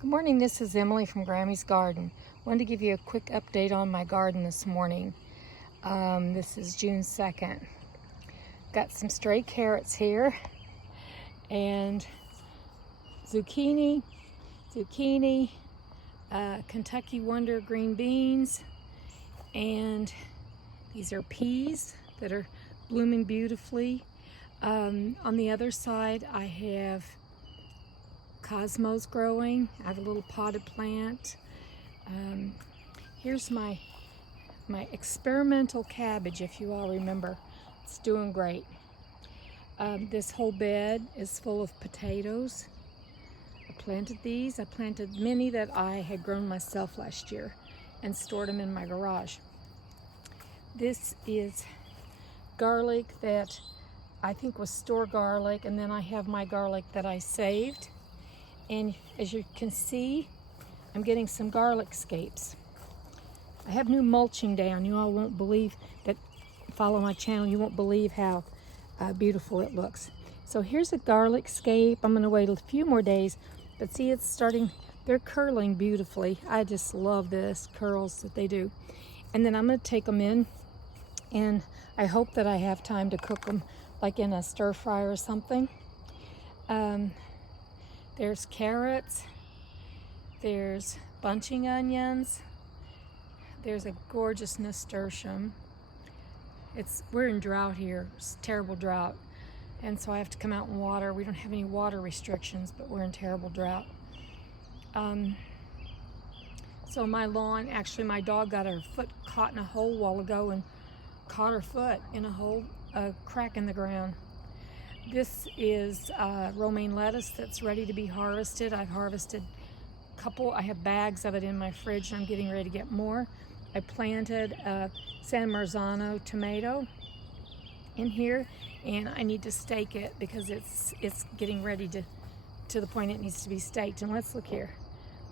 Good morning, this is Emily from Grammy's Garden. Wanted to give you a quick update on my garden this morning. This is June 2nd. Got some stray carrots here and zucchini, Kentucky Wonder green beans, and these are peas that are blooming beautifully. On the other side I have cosmos growing. I have a little potted plant. Here's my experimental cabbage, if you all remember. It's doing great. This whole bed is full of potatoes. I planted these. I planted many that I had grown myself last year and stored them in my garage. This is garlic that I think was store garlic, and then I have my garlic that I saved. And as you can see, I'm getting some garlic scapes. I have new mulching down. You all won't believe that, follow my channel, you won't believe how beautiful it looks. So here's a garlic scape. I'm gonna wait a few more days, but see, it's starting, they're curling beautifully. I just love this curls that they do. And then I'm gonna take them in, and I hope that I have time to cook them like in a stir fry or something. There's carrots, there's bunching onions, there's a gorgeous nasturtium. We're in drought here, it's terrible drought. And so I have to come out and water. We don't have any water restrictions, but we're in terrible drought. So my lawn, actually my dog got her foot caught in a hole a while ago and caught her foot in a crack in the ground. This is romaine lettuce that's ready to be harvested. I've harvested a couple. I have bags of it in my fridge, and I'm getting ready to get more. I planted a San Marzano tomato in here, and I need to stake it because it's getting ready to the point it needs to be staked. And let's look here.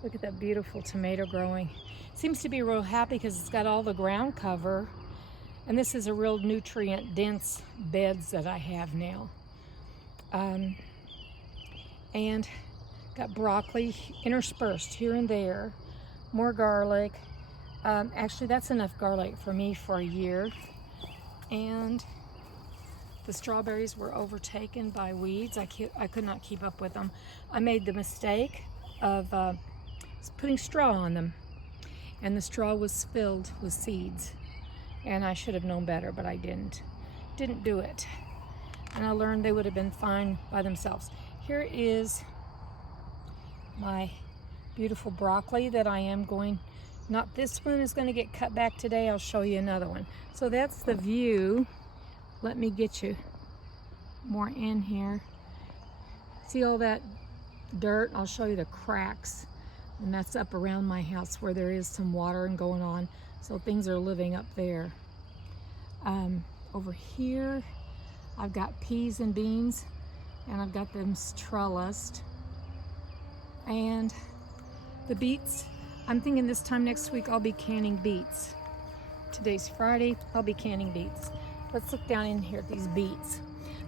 Look at that beautiful tomato growing. Seems to be real happy because it's got all the ground cover, and this is a real nutrient dense beds that I have now. And got broccoli interspersed here and there, more garlic. Actually, that's enough garlic for me for a year. And the strawberries were overtaken by weeds. I could not keep up with them. I made the mistake of putting straw on them, and the straw was filled with seeds. And I should have known better, but I didn't do it. And I learned they would have been fine by themselves. Here is my beautiful broccoli that I am going, not this one is going to get cut back today. I'll show you another one. So that's the view. Let me get you more in here. See all that dirt? I'll show you the cracks. And that's up around my house where there is some watering going on. So things are living up there. Over here, I've got peas and beans, and I've got them trellised. And the beets, I'm thinking this time next week I'll be canning beets. Today's Friday, I'll be canning beets. Let's look down in here at these beets.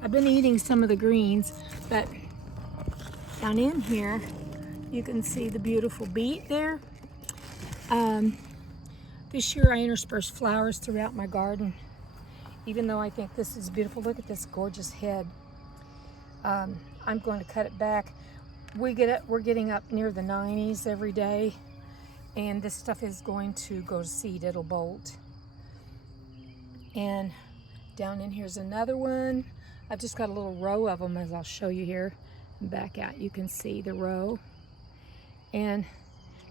I've been eating some of the greens, but down in here, you can see the beautiful beet there. This year I interspersed flowers throughout my garden. Even though I think this is beautiful, look at this gorgeous head. I'm going to cut it back. We're getting up near the 90s every day, and this stuff is going to go to seed. It'll bolt. And down in here's another one. I've just got a little row of them, as I'll show you here. And back out, you can see the row. And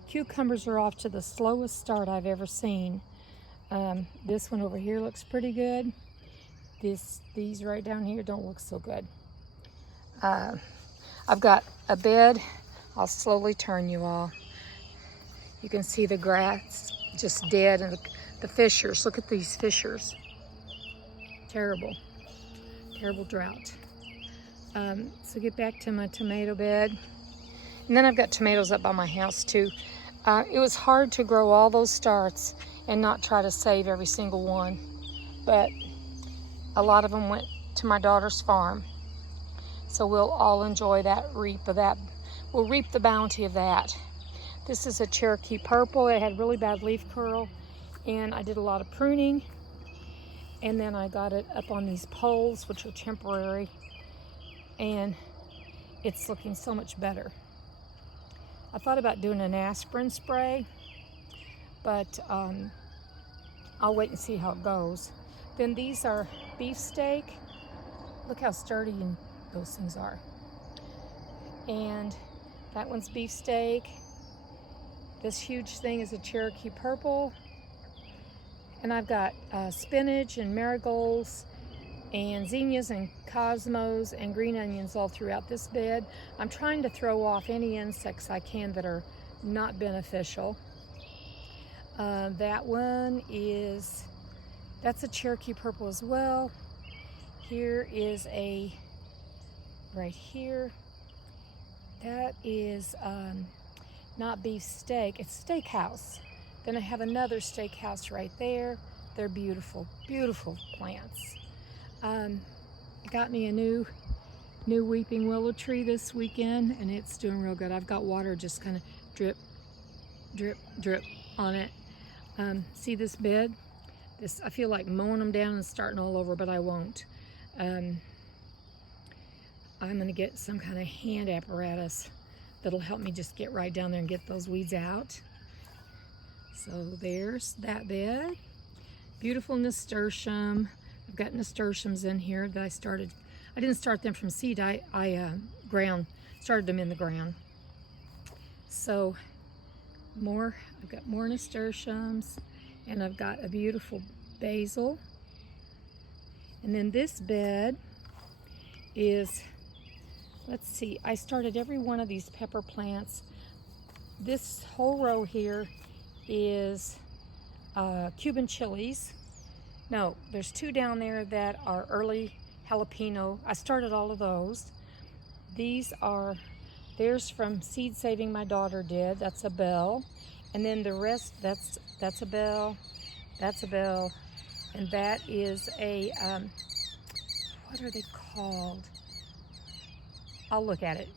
cucumbers are off to the slowest start I've ever seen. This one over here looks pretty good. These right down here don't look so good. I've got a bed. I'll slowly turn you all. You can see the grass just dead, and the fissures. Look at these fissures. Terrible drought. So get back to my tomato bed. And then I've got tomatoes up by my house too. It was hard to grow all those starts and not try to save every single one, but a lot of them went to my daughter's farm. So we'll all enjoy that reap of that. We'll reap the bounty of that. This is a Cherokee Purple. It had really bad leaf curl, and I did a lot of pruning, and then I got it up on these poles, which are temporary, and it's looking so much better. I thought about doing an aspirin spray, but I'll wait and see how it goes. Then these are beefsteak. Look how sturdy those things are. And that one's beefsteak. This huge thing is a Cherokee Purple. And I've got spinach and marigolds and zinnias and cosmos and green onions all throughout this bed. I'm trying to throw off any insects I can that are not beneficial. That one that's a Cherokee Purple as well. Here is right here, that is not beefsteak, it's steakhouse. Then I have another steakhouse right there. They're beautiful, beautiful plants. I got me a new weeping willow tree this weekend, and it's doing real good. I've got water just kind of drip, drip, drip on it. See this bed? I feel like mowing them down and starting all over, but I won't. I'm gonna get some kind of hand apparatus that'll help me just get right down there and get those weeds out. So there's that bed. Beautiful nasturtium. I've got nasturtiums in here that I started. I didn't start them from seed. I started them in the ground. So I've got more nasturtiums, and I've got a beautiful basil. And then this bed is, let's see, I started every one of these pepper plants. This whole row here is Cuban chilies. No, there's two down there that are early jalapeno. I started all of those. There's from seed saving my daughter did. That's a bell. And then the rest, that's a bell, that's a bell, and that is a, what are they called? I'll look at it.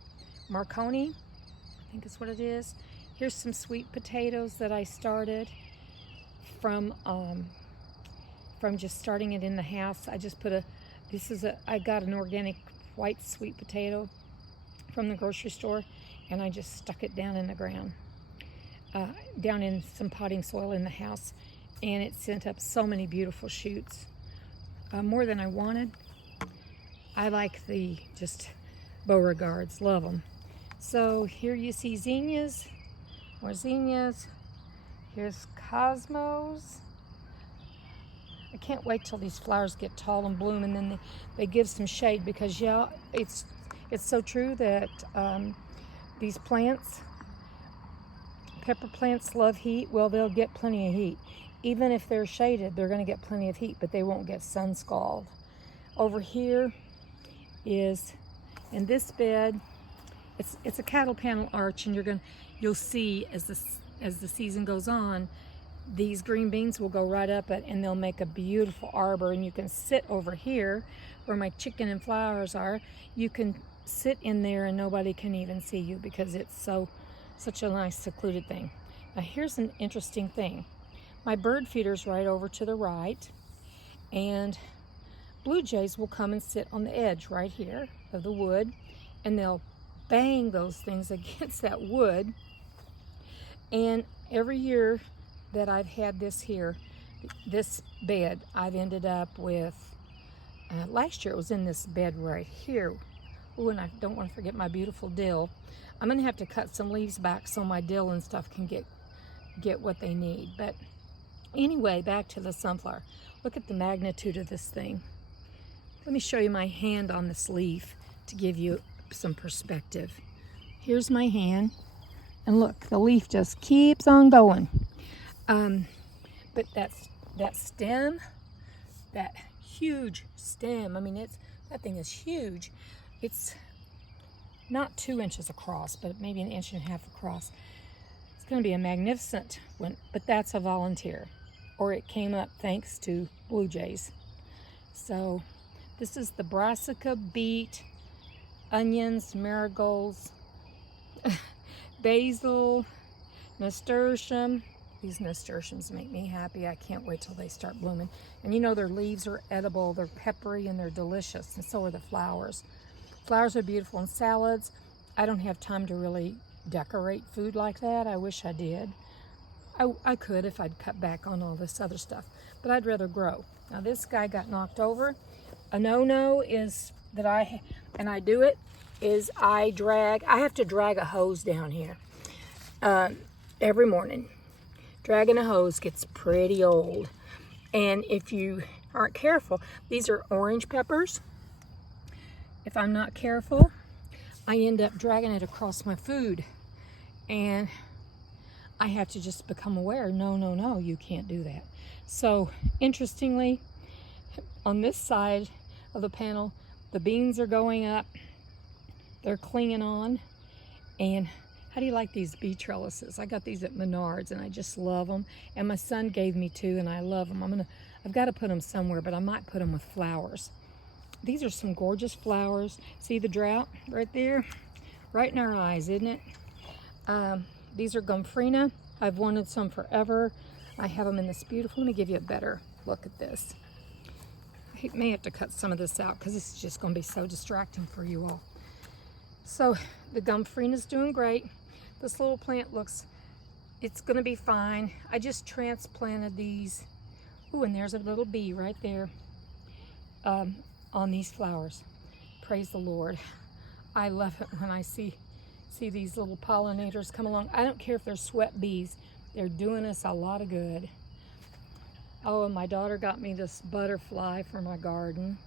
Marconi, I think is what it is. Here's some sweet potatoes that I started from just starting it in the house. I just put I got an organic white sweet potato from the grocery store, and I just stuck it down in the ground. Down in some potting soil in the house, and it sent up so many beautiful shoots, more than I wanted. I like the just Beauregards, love them. So here you see zinnias, more zinnias. Here's cosmos. I can't wait till these flowers get tall and bloom, and then they give some shade, because yeah, it's so true that these plants, pepper plants, love heat. Well, they'll get plenty of heat. Even if they're shaded, they're going to get plenty of heat, but they won't get sun scald. Over here is, in this bed, it's a cattle panel arch, and you'll see as the season goes on, these green beans will go right up it, and they'll make a beautiful arbor. And you can sit over here where my chicken and flowers are. You can sit in there and nobody can even see you, because it's such a nice secluded thing. Now here's an interesting thing. My bird feeder's right over to the right, and blue jays will come and sit on the edge right here of the wood, and they'll bang those things against that wood. And every year that I've had this bed, I've ended up with, last year it was in this bed right here. Ooh, and I don't want to forget my beautiful dill. I'm gonna have to cut some leaves back so my dill and stuff can get what they need. But anyway, back to the sunflower. Look at the magnitude of this thing. Let me show you my hand on this leaf to give you some perspective. Here's my hand, and look, the leaf just keeps on going. But that stem, that huge stem, I mean, that thing is huge. It's not 2 inches across, but maybe 1.5 inches across. It's going to be a magnificent one, but that's a volunteer, or it came up thanks to blue jays. So this is the brassica, beet, onions, marigolds, basil, Nasturtium. These nasturtiums make me happy. I can't wait till they start blooming. And you know, their leaves are edible, they're peppery, and they're delicious, and so are the flowers. Flowers are beautiful in salads. I don't have time to really decorate food like that. I wish I did. I could if I'd cut back on all this other stuff, but I'd rather grow. Now this guy got knocked over. A no-no is that I do it, is I have to drag a hose down here every morning. Dragging a hose gets pretty old. And if you aren't careful, these are orange peppers. If I'm not careful, I end up dragging it across my food. And I have to just become aware, no, you can't do that. So, interestingly, on this side of the panel, the beans are going up. They're clinging on. And how do you like these bee trellises? I got these at Menards and I just love them. And my son gave me two and I love them. I've got to put them somewhere, but I might put them with flowers. These are some gorgeous flowers. See the drought right there? Right in our eyes, isn't it? These are Gomphrena. I've wanted some forever. I have them in this beautiful, let me give you a better look at this. I may have to cut some of this out because this is just going to be so distracting for you all. So the Gomphrena is doing great. This little plant it's going to be fine. I just transplanted these. Ooh, and there's a little bee right there on these flowers. Praise the Lord. I love it when I see these little pollinators come along. I don't care if they're sweat bees. They're doing us a lot of good. Oh, and my daughter got me this butterfly for my garden.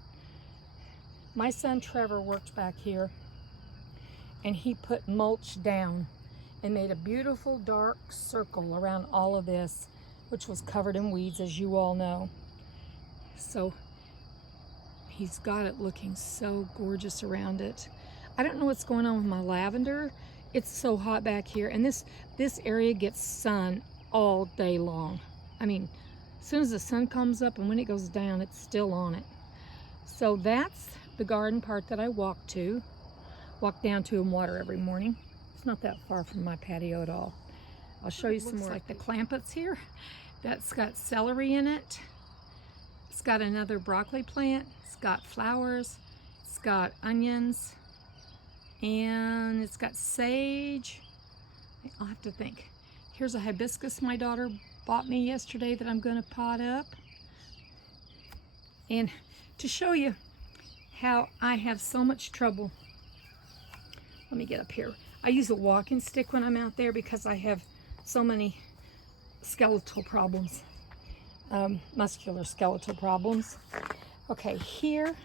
My son Trevor worked back here and he put mulch down and made a beautiful dark circle around all of this, which was covered in weeds, as you all know. So he's got it looking so gorgeous around it. I don't know what's going on with my lavender. It's so hot back here, and this area gets sun all day long. I mean, as soon as the sun comes up and when it goes down, it's still on it. So that's the garden part that I walk down to and water every morning. It's not that far from my patio at all. I'll show you some more. Like the Clampettes here. That's got celery in it. It's got another broccoli plant. It's got flowers. It's got onions. And it's got sage. I'll have to think. Here's a hibiscus my daughter bought me yesterday that I'm going to pot up. And to show you how I have so much trouble, let me get up here. I use a walking stick when I'm out there because I have so many skeletal problems, muscular skeletal problems. Okay, here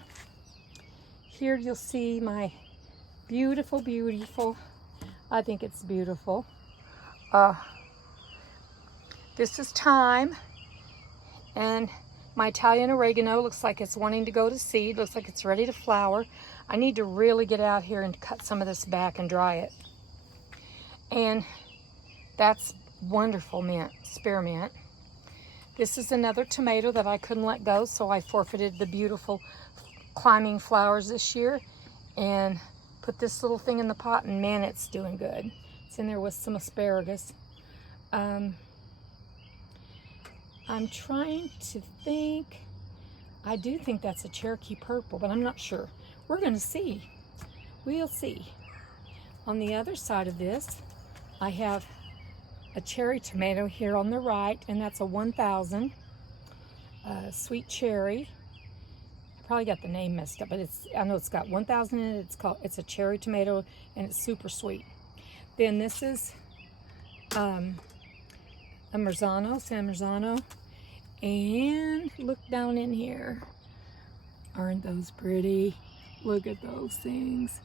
you'll see my beautiful, I think it's beautiful. This is thyme, and my Italian oregano looks like it's wanting to go to seed, looks like it's ready to flower. I need to really get out here and cut some of this back and dry it. And that's wonderful mint, spearmint. This is another tomato that I couldn't let go, so I forfeited the beautiful climbing flowers this year and put this little thing in the pot, and man, it's doing good. It's in there with some asparagus. I'm trying to think. I do think that's a Cherokee purple, but I'm not sure. We're going to see. We'll see. On the other side of this, I have a cherry tomato here on the right, and that's a 1000 sweet cherry. I probably got the name messed up, but I know it's got 1000 in it. It's a cherry tomato, and it's super sweet. Then this is a Marzano, San Marzano. And look down in here. Aren't those pretty? Look at those things.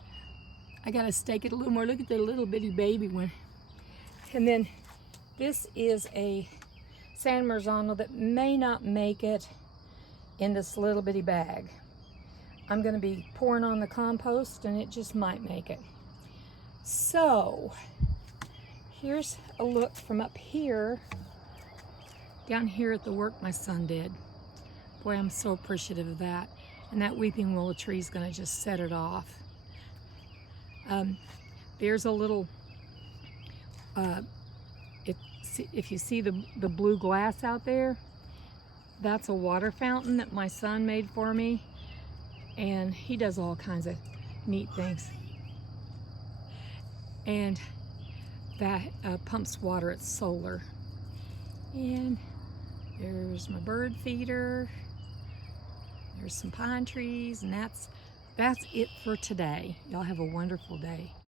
I gotta stake it a little more. Look at the little bitty baby one. And then this is a San Marzano that may not make it in this little bitty bag. I'm gonna be pouring on the compost and it just might make it. So here's a look from up here, down here at the work my son did. Boy, I'm so appreciative of that. And that weeping willow tree is gonna just set it off. There's a little if you see the blue glass out there, that's a water fountain that my son made for me, and he does all kinds of neat things. And that pumps water. It's solar. And there's my bird feeder. There's some pine trees, and that's it for today. Y'all have a wonderful day.